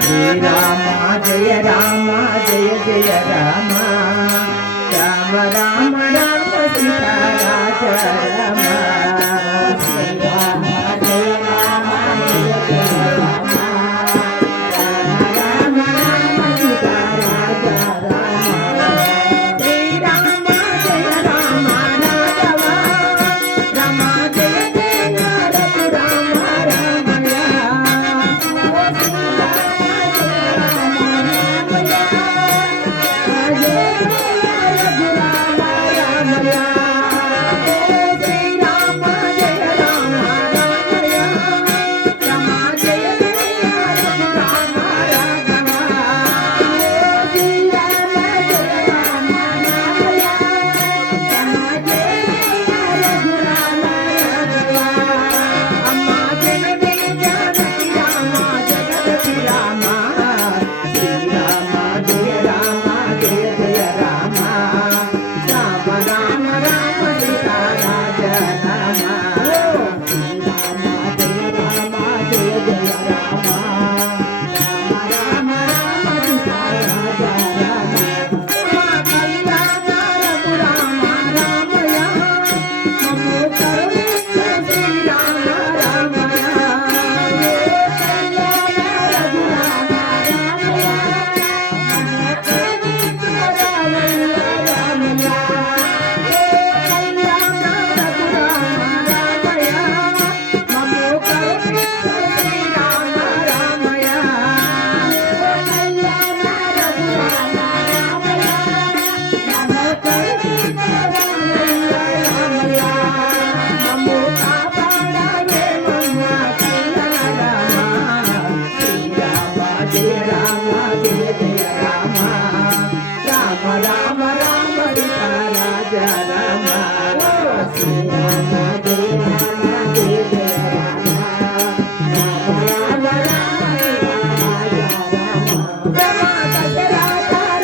శ్రీరామ జయ రామ జయ జయ రామ రామ రామ రామ సీతా రాజ రామ శ్రీరామ జయ రామ జయ జయ రామ రామ రామ సీతా రాజ రామ శ్రీరామ జయ రామ రాఘవ రామ జయ జయ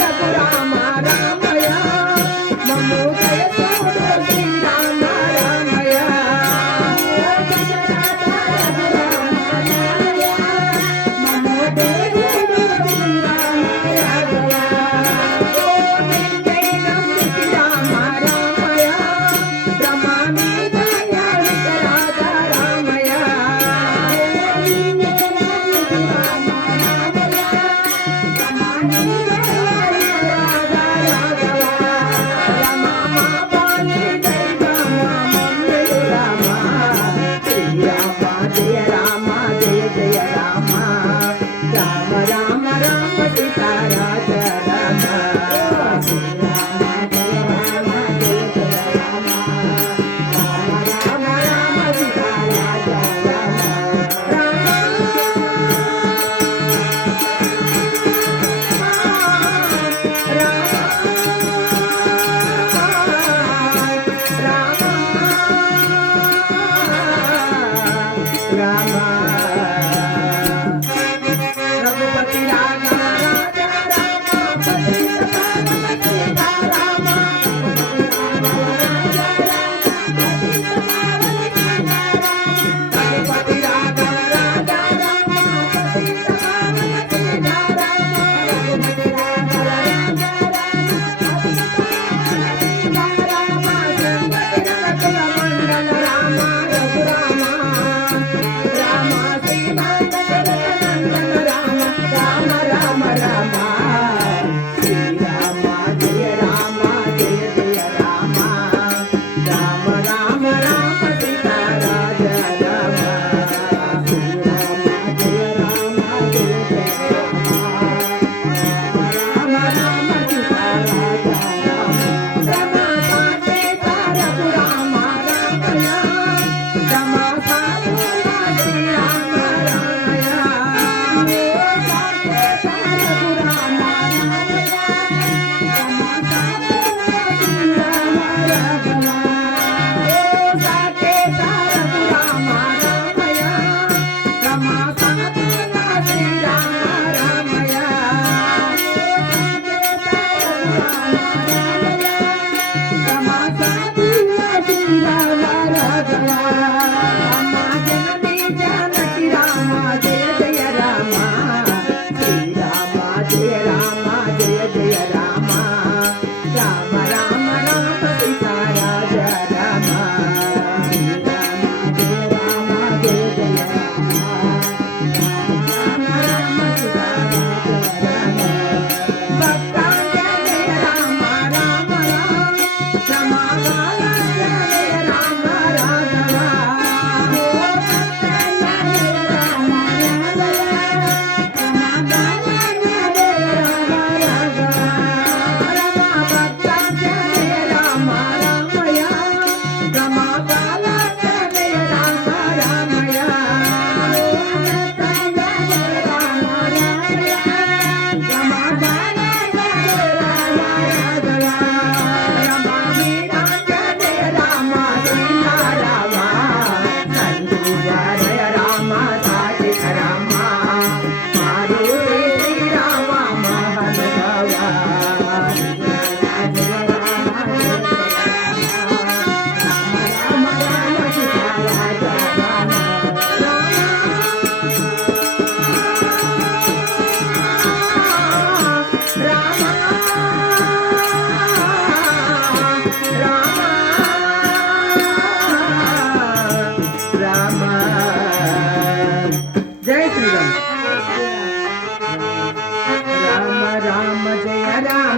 Raghurama రామయ Ramani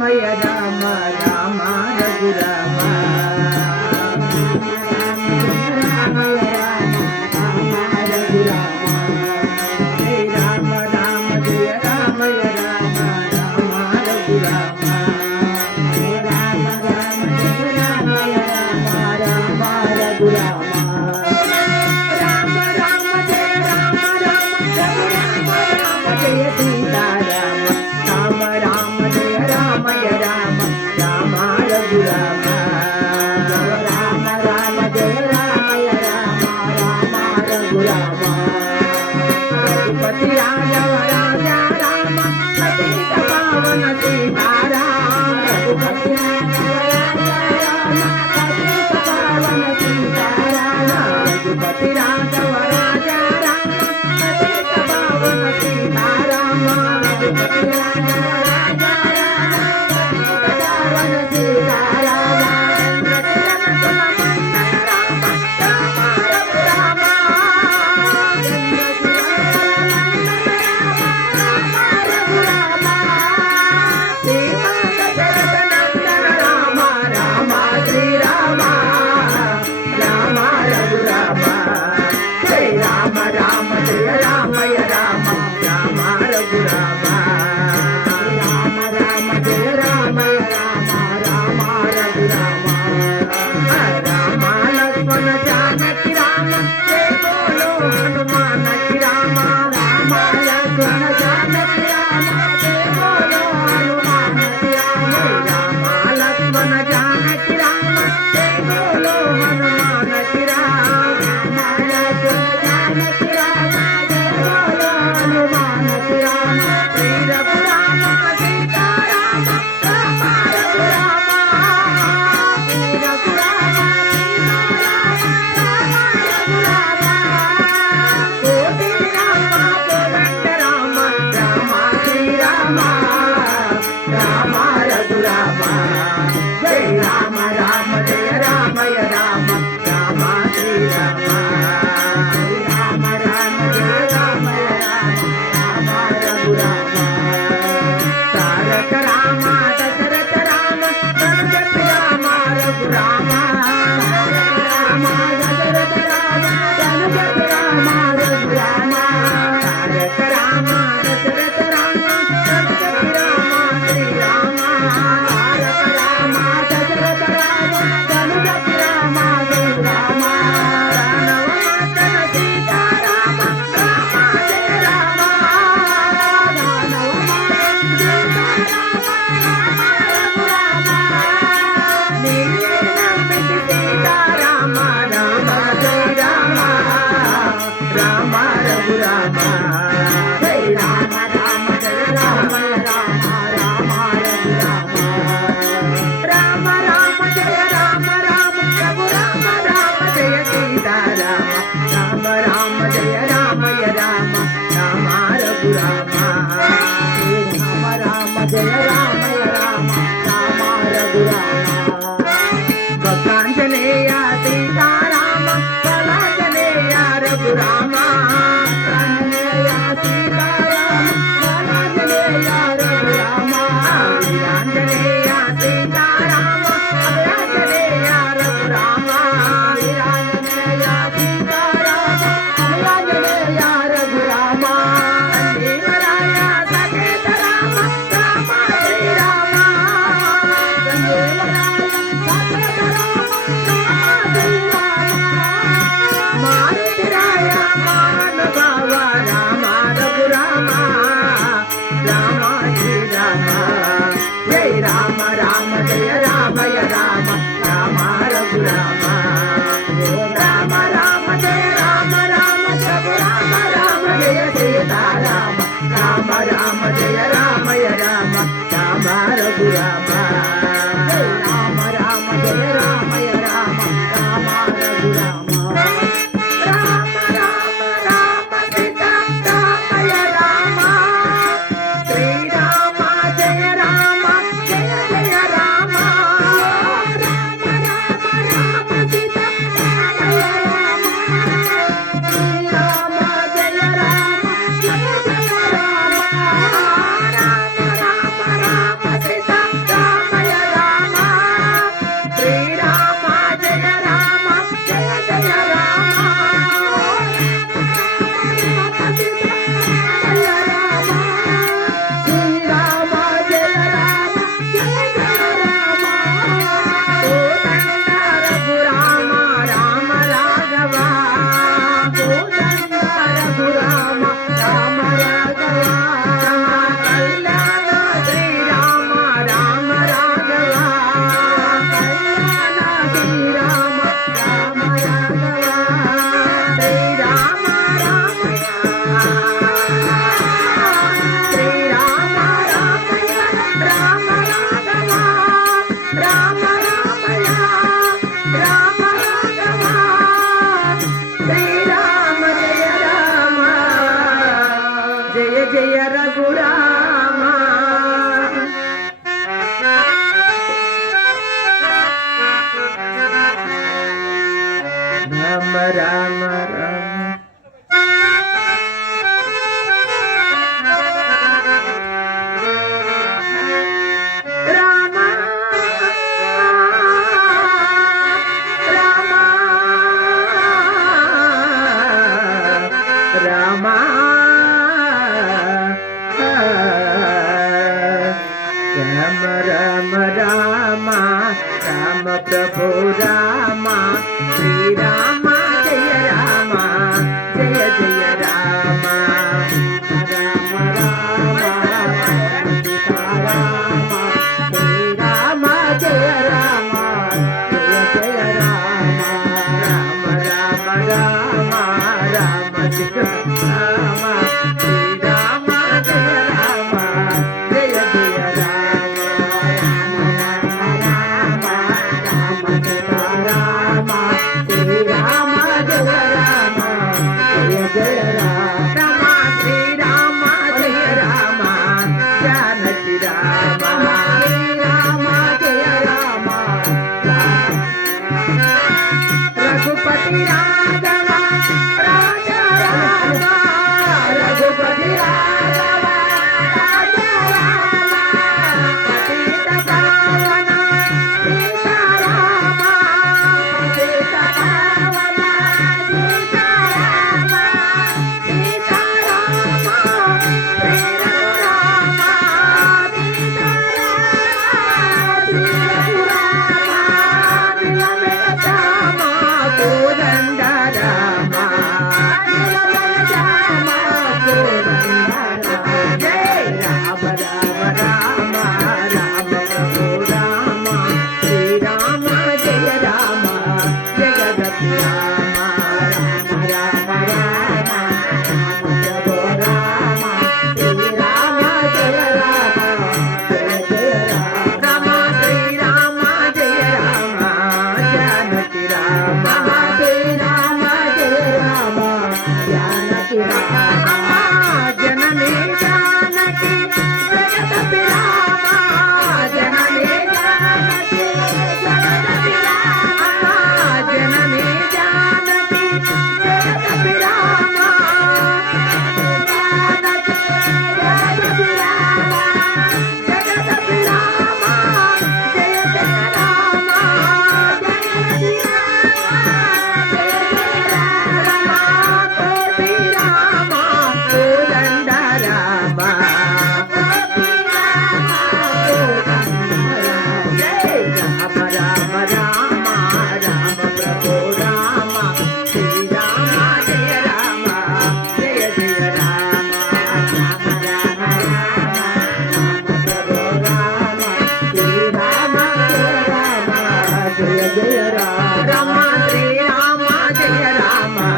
రామయ Rama Rama Raghurama Raghurama Ram Ram Ram Rama Ram Ram Rama Ram प्रभु रामा श्री रामा जय रामा जय जय रामा राम रामा सीता रामा श्री रामा जय रामा जय जय रामा राम राम रामा राम जय रामा श्री रामा जय रामा जय जय रामा राम राम सीता रामा श्री रामा जय रामा जय जय रामा श्री रामा जय रामा जानकी रामा श्री रामा जय रामा रघुपति राघव राजा रामा रघुपति राघव राजा रामा पतित पावन सीता रामा पतित पावन सीता रामा सीता रामा श्री रामा सीता रामा श्री रामा विलंबित रामा कोदंड रामा विलंबित रामा कोदंड रामा जय राम राम राम राम प्रभु रामा श्री रामा जय रामा जगदपि रामा राम राम राम राम प्रभु रामा श्री रामा जय रामा जय जय रामा श्री रामा जय रामा जानकी रामा श्री रामा जय रामा जानकी रामा जननी जानकी जगदपि रामा जननी जानकी जगदपि रामा जननी जानकी जगदपि रामा जानकी जगदपि रामा जगदपि रामा जय जय रामा जननी रामा जय जय रामा कोटि रामा कोदंड रामा कोटि रामा कोदंड रामा जय राम राम रामा राम प्रभु रामा श्री रामा जय रामा जय जय रामा राम राम रामा राम प्रभु रामा श्री रामा जय रामा जय जय रामा श्री रामा जय रामा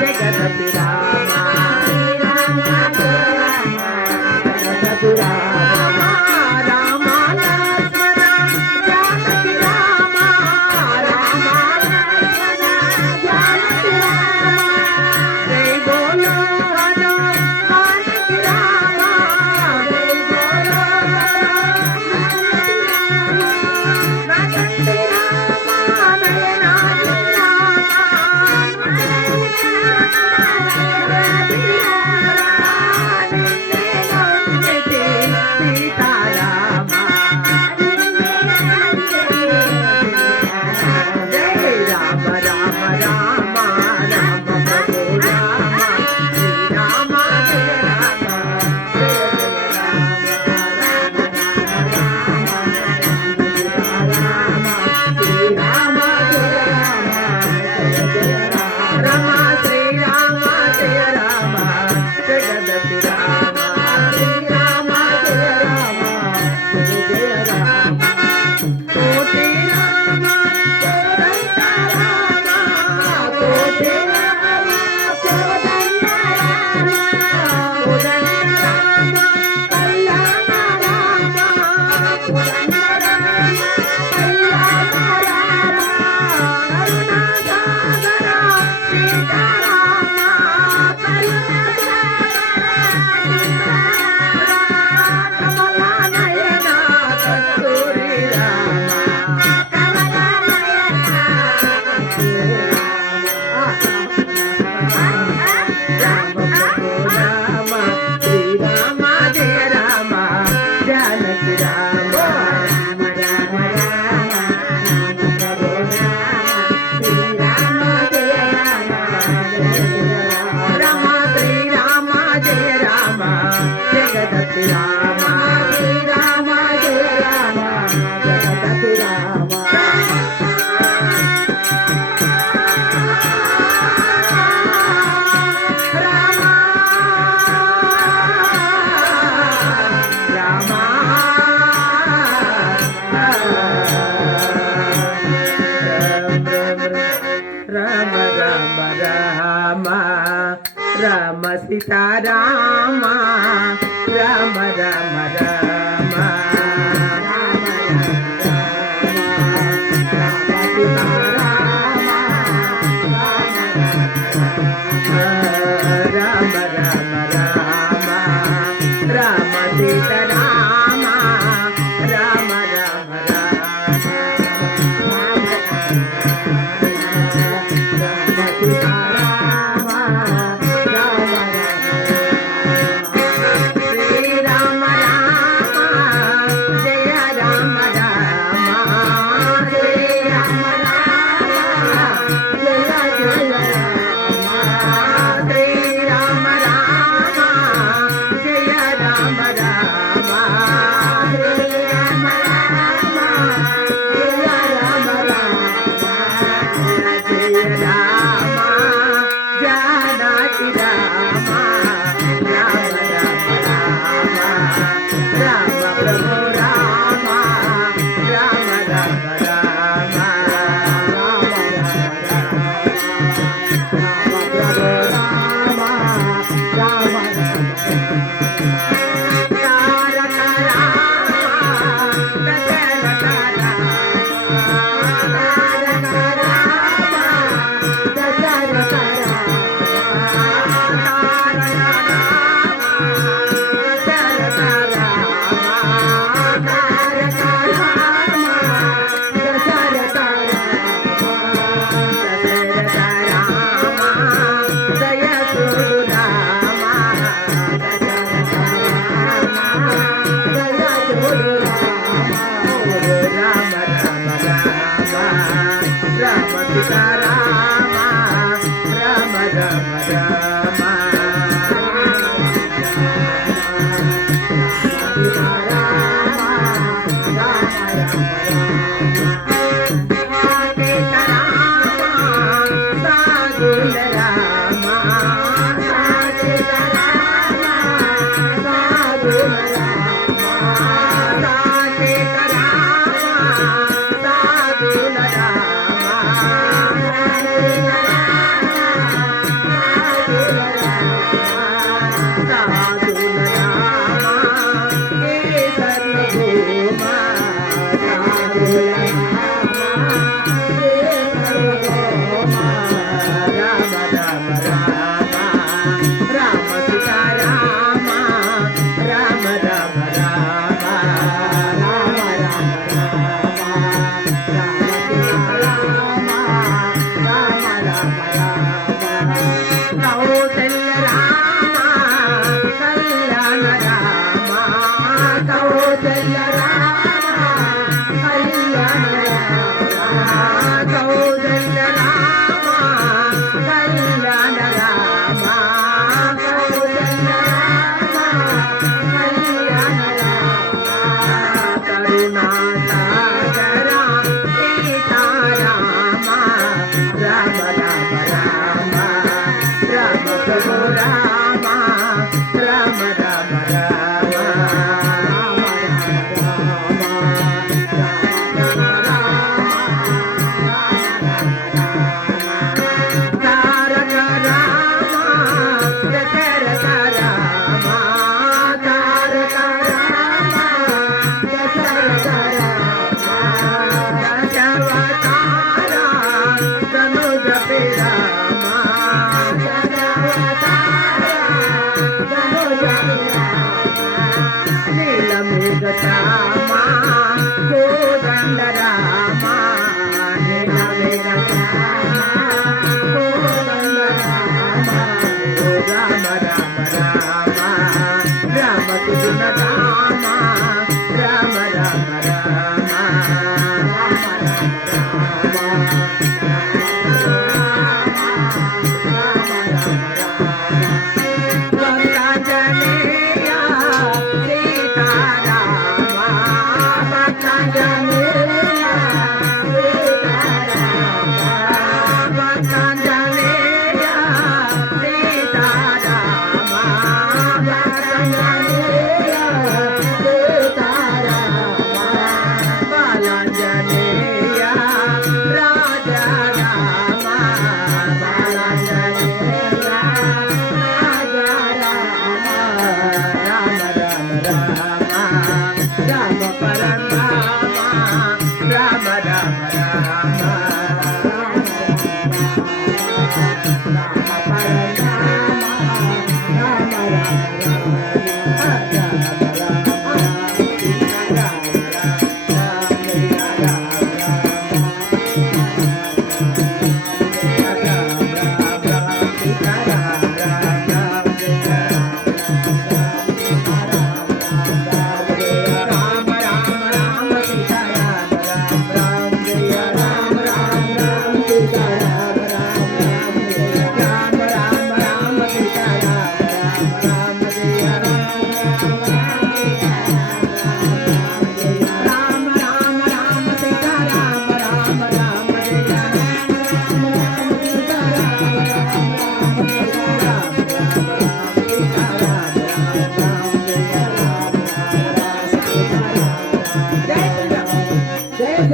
जगदपि रामा श्री रामा जय रामा जगदपि रामा राम लक्ष्मण जानकी रामा राम लक्ष्मण जानकी रामा जय बोलो हनुमान की रामा जय बोलो हनुमान की रामा नयना की रामा नयना की रामा सीतारामा राम राम राम राम राम राम राम सीतारामा राम राम राम Yeah.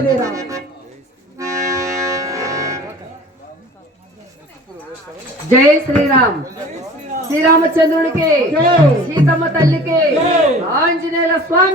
श्रीराम. जय श्रीराम. శ్రీరామచంద్రుడికి జై. సీతమ్మ తల్లికి జై. ఆంజనేయుల స్వామి